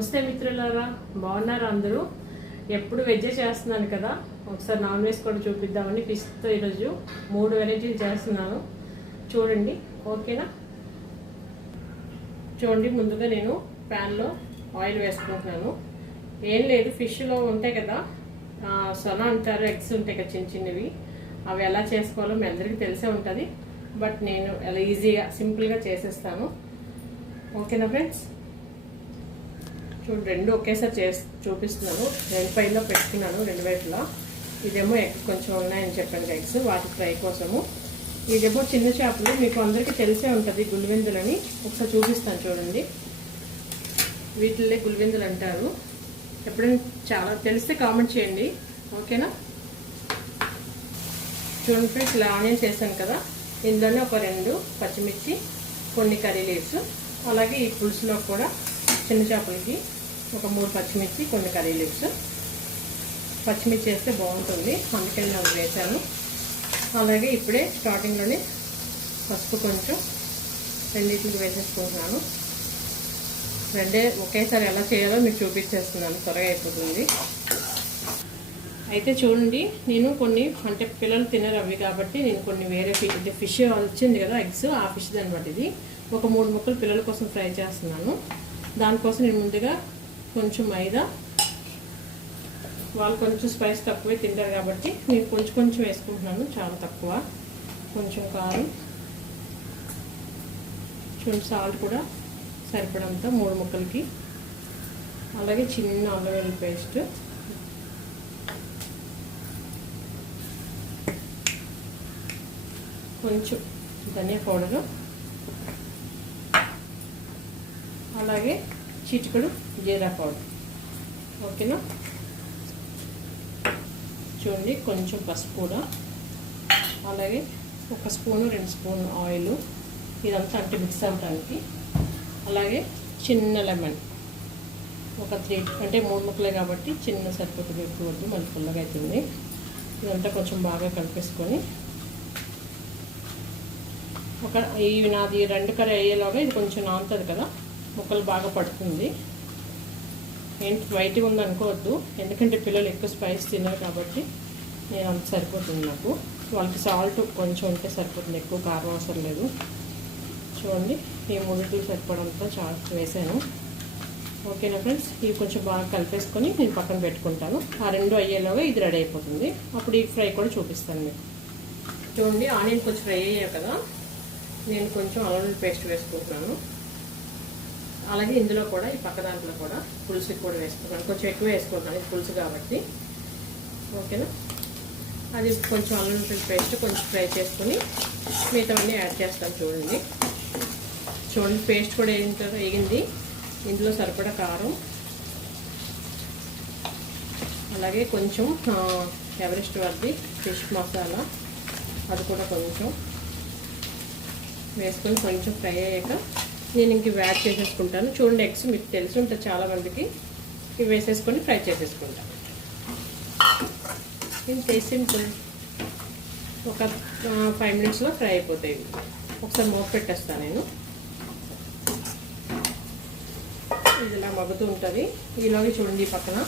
నమస్తే మిత్రులారా, బాగున్నారా అందరూ? ఎప్పుడు వెజ్జే చేస్తున్నాను కదా, ఒకసారి నాన్ వెజ్ కూడా చూపిద్దామని ఫిష్తో ఈరోజు 3 వెరైటీలు చేస్తున్నాను. చూడండి, ఓకేనా? చూడండి, ముందుగా నేను ప్యాన్లో ఆయిల్ వేసుకుంటున్నాను. ఏం లేదు, ఫిష్లో ఉంటాయి కదా సొన అంటారు, ఎగ్స్ ఉంటాయి కదా చిన్న చిన్నవి, అవి ఎలా చేసుకోవాలో మీ అందరికీ తెలిసే ఉంటుంది. బట్ నేను ఎలా ఈజీగా సింపుల్గా చేసేస్తాను. ఓకేనా ఫ్రెండ్స్? చూడండి, రెండు ఒకేసారి చూపిస్తున్నాను. 2 పైలో పెట్టుకున్నాను, 2 వైపులా. ఇదేమో ఎగ్ కొంచెం ఉన్నాయని చెప్పాను ఎగ్స్, వాటి ఫ్రై కోసము. ఇదేమో చిన్న చేపలు, మీకు అందరికీ తెలిసే ఉంటుంది, గుల్వెందులని. ఒకసారి చూపిస్తాను చూడండి. వీటిల్లే గుల్వెందులు అంటారు. ఎప్పుడైనా చాలా తెలిస్తే కామెంట్ చేయండి, ఓకేనా? చూడండి ఫ్రెండ్స్, ఇలా ఆనియన్స్ వేసాను కదా, ఇందులోనే ఒక 2 పచ్చిమిర్చి, కొన్ని కర్రీ లీవ్స్, అలాగే ఈ పులుసులో కూడా చిన్న చేపలకి ఒక 3 పచ్చిమిర్చి, కొన్ని కర్రీ లీవ్స్. పచ్చిమిర్చి వేస్తే బాగుంటుంది, అందుకని నేను వేసాను. అలాగే ఇప్పుడే స్టార్టింగ్లోనే పసుపు కొంచెం రెండింటికి వేసేసుకుంటున్నాను. రెండే ఒకేసారి ఎలా చేయాలో మీకు చూపించేస్తున్నాను, త్వరగా అయిపోతుంది. అయితే చూడండి, నేను కొన్ని అంటే పిల్లలు తినరు అవి కాబట్టి నేను కొన్ని వేరే ఫిష్ వచ్చింది కదా ఎగ్స్, ఆ ఫిష్ అనమాట. ఇది ఒక 3 ముక్కలు పిల్లల కోసం ఫ్రై చేస్తున్నాను. దానికోసం నేను ముందుగా కొంచెం మైదా, వాళ్ళు కొంచెం స్పైస్ తక్కువే తింటారు కాబట్టి నేను కొంచెం వేసుకుంటున్నాను, చాలా తక్కువ. కొంచెం కారం, కొంచెం సాల్ట్ కూడా సరిపడంత 3 ముక్కలకి. అలాగే చిన్న అల్లం వెల్లుల్లి పేస్ట్, కొంచెం ధనియా పౌడరు, అలాగే చిటికెడు జీరా పౌడర్. ఓకేనా? చూడండి, కొంచెం పసుపు కూడా, అలాగే 1 స్పూను 2 స్పూన్ ఆయిల్, ఇదంతా అంటే మిక్స్ అవ్వడానికి. అలాగే చిన్న లెమన్ ఒక 3, అంటే 3 ముక్కలే కాబట్టి చిన్న సరిపోతుంది, ఎక్కువ వద్దు, మళ్ళీ పుల్లగా అవుతుంది. ఇదంతా కొంచెం బాగా కలిపేసుకొని నాది 2 కర్రీ అయ్యేలాగా ఇది కొంచెం నానుతుంది కదా, ముక్కలు బాగా పడుతుంది. ఏంటి వైట్గా ఉందనుకోవద్దు, ఎందుకంటే పిల్లలు ఎక్కువ స్పైస్ తిన్నారు కాబట్టి నేను అంత సరిపోతుంది నాకు. వాళ్ళకి సాల్ట్ కొంచెం ఉంటే సరిపోతుంది, ఎక్కువ కారం అవసరం లేదు. చూడండి, ఈ 3 సరిపడంతో చాలా వేసాను. ఓకేనా ఫ్రెండ్స్? ఇవి కొంచెం బాగా కలిపేసుకొని నేను పక్కన పెట్టుకుంటాను. ఆ 2 అయ్యేలాగా ఇది రెడీ అయిపోతుంది. అప్పుడు ఈ ఫ్రై కూడా చూపిస్తాను మీకు. చూడండి, ఆనియన్ కొంచెం ఫ్రై అయ్యాయి కదా, నేను కొంచెం అల్లం పేస్ట్ వేసుకుంటున్నాను. అలాగే ఇందులో కూడా ఈ పక్క దాంట్లో కూడా పులుసుకి కూడా వేసుకుంటాను, కొంచెం ఎక్కువ వేసుకుంటాను, ఇది పులుసు కాబట్టి. ఓకేనా? అది కొంచెం అల్లం పేస్ట్ కొంచెం ఫ్రై చేసుకుని మిగతావన్నీ యాడ్ చేస్తాను. చూడండి, పేస్ట్ కూడా వేగింది. ఇందులో సరిపడా కారం, అలాగే కొంచెం ఎవరెస్ట్ వారిది ఫిష్ మసాలా, అది కూడా కొంచెం వేసుకొని కొంచెం ఫ్రై అయ్యాక నేను ఇంక ఇవి యాడ్ చేసేసుకుంటాను. చూడండి, ఎగ్స్ మీకు తెలిసి ఉంటుంది చాలామందికి, ఇవి వేసేసుకొని ఫ్రై చేసేసుకుంటాను. ఇంతే, సింపుల్. ఒక 5 మినిట్స్లో ఫ్రై అయిపోతాయి. ఒకసారి మూత పెట్టేస్తాను నేను. ఇది ఇలా మగ్గుతూ ఉంటుంది. ఈలోకి చూడండి, ఈ పక్కన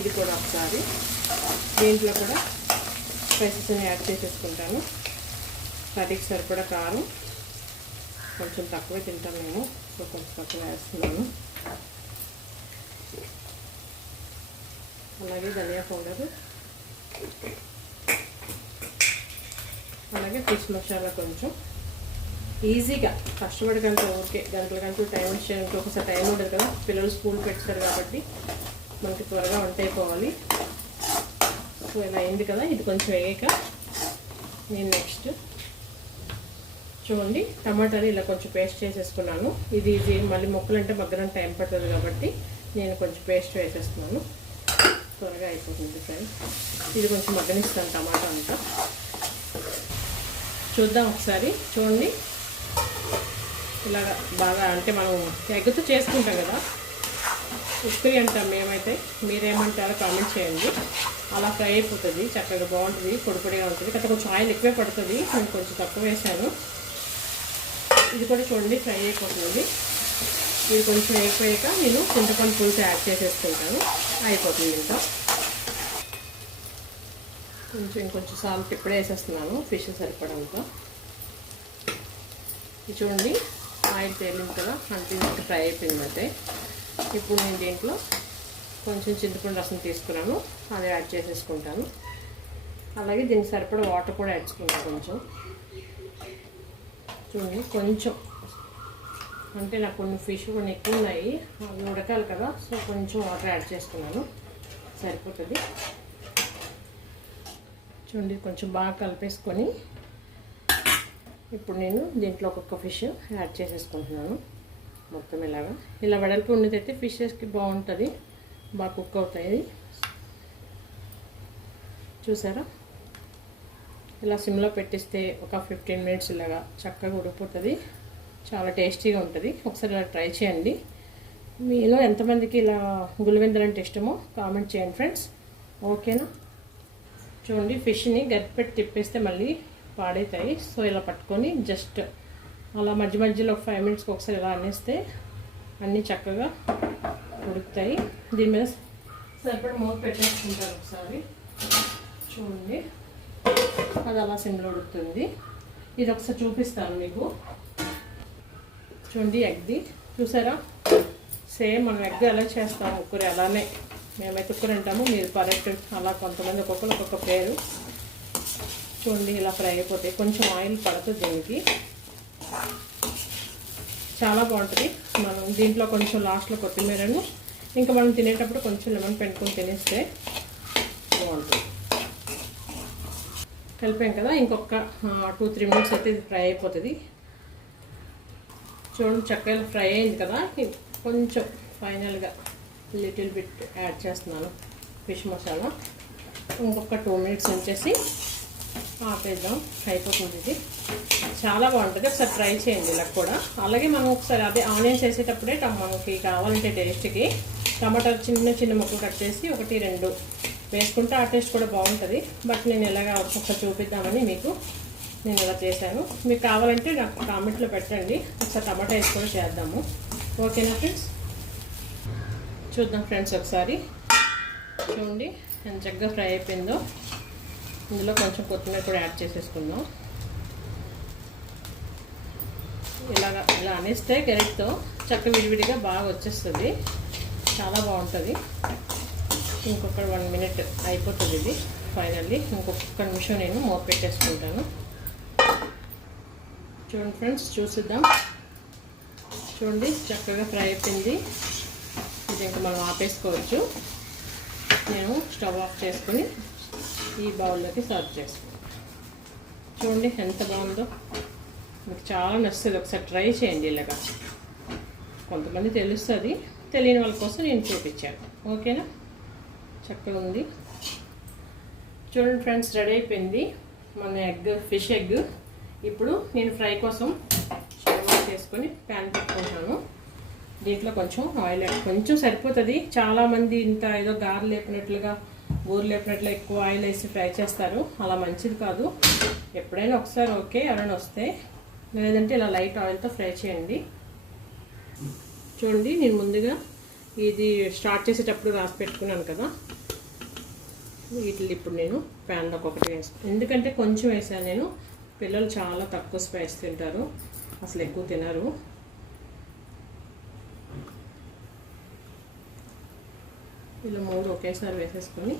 ఇది కూడా ఒకసారి దీంట్లో కూడా స్పైసెస్ అన్ని యాడ్ చేసేసుకుంటాను. కర్రీకి సరిపడా కారం, కొంచెం తక్కువే తింటాను నేను, సో కొంచెం తక్కువ వేస్తున్నాను. అలాగే ధనియా పౌడరు, అలాగే ఫిష్ మసాలా కొంచెం. ఈజీగా కష్టపడి ఓకే గంటలు టైం ఇచ్చేయండి. ఒకసారి టైం ఉండదు కదా, పిల్లలు స్కూల్ పెట్టారు కాబట్టి మనకి త్వరగా వంట అయిపోవాలి. సో ఇలా అయింది కదా, ఇది కొంచెం వేయక నేను నెక్స్ట్ చూడండి టమాటాని ఇలా కొంచెం పేస్ట్ చేసేసుకున్నాను. ఇది మళ్ళీ ముక్కలు అంటే మగ్గడానికి టైం పడుతుంది కాబట్టి నేను కొంచెం పేస్ట్ వేసేస్తున్నాను, త్వరగా అయిపోతుంది ఫ్రెండ్స్. ఇది కొంచెం మగ్గనిస్తాను టమాటా అంతా. చూద్దాం ఒకసారి. చూడండి, ఇలాగా బాగా అంటే మనం ఎగ్గుతో చేసుకుంటాం కదా, ఉప్పిరి అంటాం మేమైతే, మీరేమంటారో కామెంట్ చేయండి. అలా ఫ్రై అయిపోతుంది, చక్కగా బాగుంటుంది, పొడిగా ఉంటుంది. కదా కొంచెం ఆయిల్ ఎక్కువే పడుతుంది, నేను కొంచెం తక్కువ వేసాను. ఇది కూడా చూడండి ఫ్రై అయిపోతుంది. ఇది కొంచెం అయిపోయాక నేను చింతపండు పులుసు యాడ్ చేసేసుకుంటాను, అయిపోతుంది. ఇంకా ఇంకొంచెం సాల్ట్ ఇప్పుడే వేసేస్తున్నాను ఫిష్ సరిపడంత. ఇది చూడండి ఆయిల్ తేలింది కదా, అంటే ఫ్రై అయిపోయింది. అయితే ఇప్పుడు నేను దీంట్లో కొంచెం చింతపండు రసం తీసుకున్నాను, అది యాడ్ చేసేసుకుంటాను. అలాగే దీనికి సరిపడా వాటర్ కూడా యాడ్ చేసుకుంటాను కొంచెం. చూడండి కొంచెం, అంటే నాకు కొన్ని ఫిష్ కొన్ని ఎక్కువ ఉన్నాయి, అవి ఉడకాలి కదా, సో కొంచెం వాటర్ యాడ్ చేసుకున్నాను, సరిపోతుంది. చూడండి కొంచెం బాగా కలిపేసుకొని ఇప్పుడు నేను దీంట్లో ఒక్కొక్క ఫిష్ యాడ్ చేసేసుకుంటున్నాను. మొత్తం ఇలా వెడల్పు ఉన్నదైతే ఫిషెస్కి బాగుంటుంది, బాగా కుక్ అవుతాయి. చూసారా, ఇలా సిమ్లో పెట్టిస్తే ఒక 15 మినిట్స్ ఇలాగా చక్కగా ఉడికిపోతుంది, చాలా టేస్టీగా ఉంటుంది. ఒకసారి ఇలా ట్రై చేయండి. మీలో ఎంతమందికి ఇలా గులివెందులు అంటే ఇష్టమో కామెంట్ చేయండి ఫ్రెండ్స్, ఓకేనా. చూడండి ఫిష్ని గరిపెట్టి తిప్పేస్తే మళ్ళీ పాడవుతాయి, సో ఇలా పట్టుకొని జస్ట్ అలా మధ్య మధ్యలో 5 మినిట్స్కి ఒకసారి ఇలా అనేస్తే అన్నీ చక్కగా ఉడుకుతాయి. దీని మీద సరిపడా మూత పెట్టేసుకుంటారు ఒకసారి. చూడండి అది అలా సిమ్లో ఉడుకుతుంది. ఇది ఒకసారి చూపిస్తాను మీకు. చూడండి ఎగ్ది చూసారా, సేమ్ మనం ఎగ్ ఎలా చేస్తాము ఒక్కరు అలానే మేమైతే ఒక్కరు అంటాము, మీరు కరెక్ట్ అలా కొంతమంది ఒక్కొక్కరు ఒక్కొక్క పేరు. చూడండి ఇలా ఫ్రై అయిపోతాయి, కొంచెం ఆయిల్ పడుతుంది దీనికి, చాలా బాగుంటుంది. మనం దీంట్లో కొంచెం లాస్ట్లో కొత్తిమీరను ఇంకా మనం తినేటప్పుడు కొంచెం లెమన్ పెట్టుకొని తినేస్తే బాగుంటుంది. కలిపాం కదా, ఇంకొక 2-3 మినిట్స్ అయితే ఇది ఫ్రై అయిపోతుంది. చూడండి చక్కగా ఫ్రై అయింది కదా, కొంచెం ఫైనల్గా లిటిల్ బిట్ యాడ్ చేస్తున్నాను ఫిష్ మసాలా. ఇంకొక 2 మినిట్స్ ఉంచేసి ఆపేద్దాం, అయిపోతుంది. ఇది చాలా బాగుంటుంది, ఒకసారి ట్రై చేయండి ఇలా కూడా. అలాగే మనం ఒకసారి అదే ఆనియన్స్ వేసేటప్పుడే మనకి కావాలంటే టేస్ట్కి టమాటా చిన్న చిన్న ముక్కలు కట్ చేసి 1-2 వేసుకుంటే ఆ టేస్ట్ కూడా బాగుంటుంది. బట్ నేను ఎలాగా ఒకసారి చూపిద్దామని మీకు నేను ఇలా చేశాను. మీకు కావాలంటే నాకు కామెంట్లో పెట్టండి, ఒకసారి టమాటా వేసి కూడా చేద్దాము, ఓకేనా ఫ్రెండ్స్. చూద్దాం ఫ్రెండ్స్ ఒకసారి. చూడండి ఎంత చక్కగా ఫ్రై అయిపోయిందో. ఇందులో కొంచెం కొత్తిమీర కూడా యాడ్ చేసేసుకుందాం. ఇలా అనేస్తే గరిటతో చక్కగా విడివిడిగా బాగా వచ్చేస్తుంది, చాలా బాగుంటుంది. ఇంకొక 1 మినిట్ అయిపోతుంది ఇది ఫైనల్లీ. ఇంకొక నిమిషం నేను మూత పెట్టేసుకుంటాను. చూడండి ఫ్రెండ్స్ చూసిద్దాం. చూడండి చక్కగా ఫ్రై అయిపోయింది. ఇది ఇంకా మనం ఆపేసుకోవచ్చు. నేను స్టవ్ ఆఫ్ చేసుకొని ఈ బౌల్లోకి సర్వ్ చేసుకుంటాను. చూడండి ఎంత బాగుందో, మీకు చాలా నచ్చుతుంది. ఒకసారి ట్రై చేయండి ఇలాగా. కొంతమంది తెలుస్తుంది, తెలియని వాళ్ళ కోసం నేను చూపించాను, ఓకేనా. చక్కగా ఉంది. చూడండి ఫ్రెండ్స్ రెడీ అయిపోయింది మన ఫిష్ ఎగ్. ఇప్పుడు నేను ఫ్రై కోసం స్టవ్ చేసుకొని ప్యాన్ పెట్టుకుంటాను. దీంట్లో కొంచెం ఆయిల్ కొంచెం సరిపోతుంది. చాలామంది ఇంత ఏదో గారెలు లేపినట్లుగా ఊరు లేపినట్లు ఎక్కువ ఆయిల్ వేసి ఫ్రై చేస్తారు, అలా మంచిది కాదు. ఎప్పుడైనా ఒకసారి ఓకే, ఎవరైనా వస్తే, లేదంటే ఇలా లైట్ ఆయిల్తో ఫ్రై చేయండి. చూడండి నేను ముందుగా ఇది స్టార్ట్ చేసేటప్పుడు రాసి పెట్టుకున్నాను కదా, వీటిని ఇప్పుడు నేను ప్యాన్లోకి ఒకటి వేస్తాను. ఎందుకంటే కొంచెం వేసాను నేను, పిల్లలు చాలా తక్కువ స్పైస్ తింటారు, అసలు ఎక్కువ తినరు. ఇలా 3 ఒకేసారి వేసేసుకొని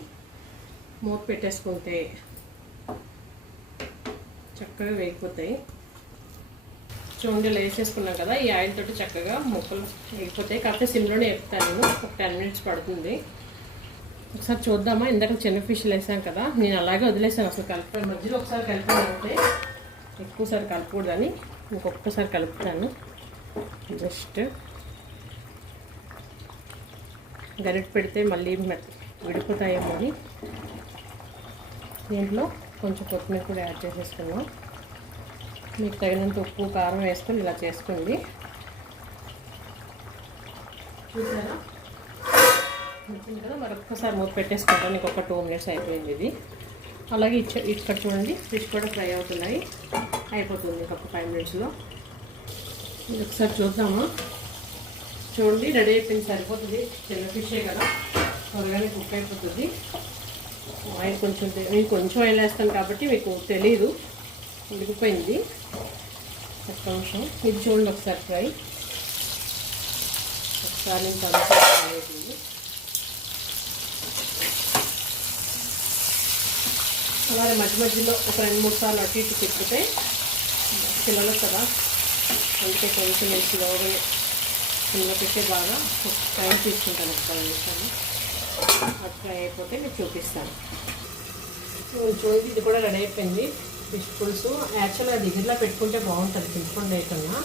మూత పెట్టేసుకుంటే చక్కగా వేగిపోతాయి. చూడండి ఇలా వేసేసుకున్నాం కదా, ఈ ఆయిల్ తోటి చక్కగా ముక్కలు వేగిపోతాయి. కాకపోతే సిమ్లోనే వేపుతాను నేను, ఒక 10 మినిట్స్ పడుతుంది. ఒకసారి చూద్దామా. ఇందాక చిన్న ఫిష్లు వేసాం కదా, నేను అలాగే వదిలేసాను, అసలు కలిపాను. మధ్యలో ఒకసారి కలిపానంటే ఎక్కువసారి కలపకూడదని ఇంకొకసారి కలుపుతాను. జస్ట్ గరిట పెడితే మళ్ళీ విడిపోతాయేమో అని దీంట్లో కొంచెం కొత్తిమీర కూడా యాడ్ చేసేసుకున్నాం. మీకు తగినంత ఉప్పు కారం వేసుకొని ఇలా చేసుకోండి. చూసారా వచ్చింది కదా, మరొకసారి మూత పెట్టేసుకుంటాను. ఇంకొక 2 మినిట్స్ అయిపోయింది ఇది. అలాగే ఇక్కడ చూడండి ఫిష్ కూడా ఫ్రై అవుతున్నాయి, అయిపోతుంది ఇంకొక 5 మినిట్స్లో. ఒకసారి చూద్దామా. చూడండి రెడీ అయిపోయింది, సరిపోతుంది. చిన్న ఫిషే కదా, త్వరగానే కుక్ అయిపోతుంది. ఆయిల్ కొంచెం నేను కొంచెం ఆయిల్ వేస్తాను కాబట్టి మీకు తెలీదు, ఉడికిపోయింది. ఒక్క నిమిషం ఇది చూడండి ఒకసారి ఫ్రై. ఒకసారి నేను అవుతుంది. అలాగే మధ్య మధ్యలో ఒక 2-3 సార్లు అటు ఇటు తిప్పితే పిల్లలు కదా, అందుకే కొంచెం నేను స్లోగా చిన్న పెట్టే బాగా టైం తీసుకుంటాను. ఒక 10 నిమిషాలు అది ఫ్రై అయిపోతే నేను చూపిస్తాను. చూడండి ఇది కూడా రెడీ అయిపోయింది ఫిష్ పులుసు. యాక్చువల్గా అది ఇదిలా పెట్టుకుంటే బాగుంటుంది చింతపండు లేకుండా,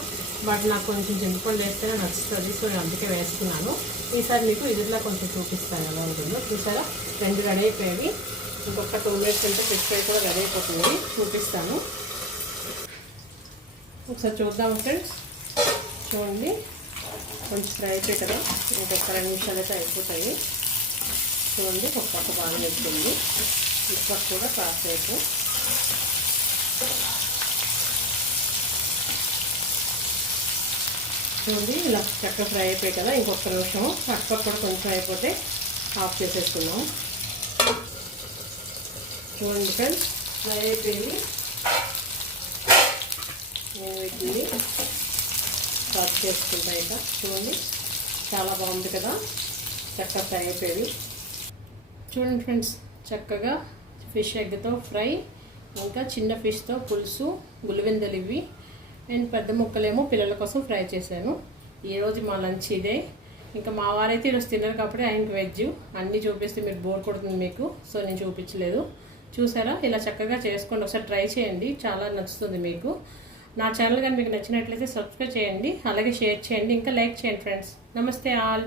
బట్ నాకు కొంచెం చింతపండు వేస్తేనే నచ్చుతుంది, సో నేను అందుకే వేసుకున్నాను. ఈసారి మీకు ఇదిలా కొంచెం చూపిస్తాను ఎలా ఉంటుందో. చూసారా 2 రెడీ అయిపోయాయి. ఇంకొక 2 మినిట్స్ అంటే ఫిష్ ఫ్రై కూడా రెడీ అయిపోతుంది, చూపిస్తాను. ఒకసారి చూద్దాం ఫ్రెండ్స్. చూడండి కొంచెం ఫ్రై అయిపోయి కదా, ఇంకొక 2 నిమిషాలు అయితే అయిపోతాయి. చూడండి ఒక పక్క బాగా వేస్తుంది, ఈ పక్క కూడా కాసేపు. చూడండి ఇలా చక్కగా ఫ్రై అయిపోయి కదా, ఇంకొక నిమిషం పక్క కూడా కొంచెం అయిపోతే ఆఫ్ చేసేసుకున్నాం. చూడండి ఫ్రెండ్స్ ఫ్రై అయిపోయింది. నేను వీటిని సర్వ్ చేసుకుంటా. ఇక చూడండి చాలా బాగుంది కదా, చక్కగా ఫ్రై అయిపోయింది. చూడండి ఫ్రెండ్స్ చక్కగా ఫిష్ ఎగ్తో ఫ్రై, ఇంకా చిన్న ఫిష్తో పులుసు, గులివెందలు ఇవి. నేను పెద్ద ముక్కలేమో పిల్లల కోసం ఫ్రై చేశాను. ఈరోజు మా లంచ్ ఇదే. ఇంకా మా వారైతే ఈరోజు తిన్నారు కాబట్టి ఆయనకి వెజ్. అన్నీ చూపిస్తే మీరు బోర్ కొడుతుంది మీకు, సో నేను చూపించలేదు. చూసారా ఇలా చక్కగా చేసుకోండి, ఒకసారి ట్రై చేయండి, చాలా నచ్చుతుంది మీకు. నా ఛానల్ కానీ మీకు నచ్చినట్లయితే సబ్స్క్రైబ్ చేయండి, అలాగే షేర్ చేయండి, ఇంకా లైక్ చేయండి ఫ్రెండ్స్. నమస్తే ఆల్.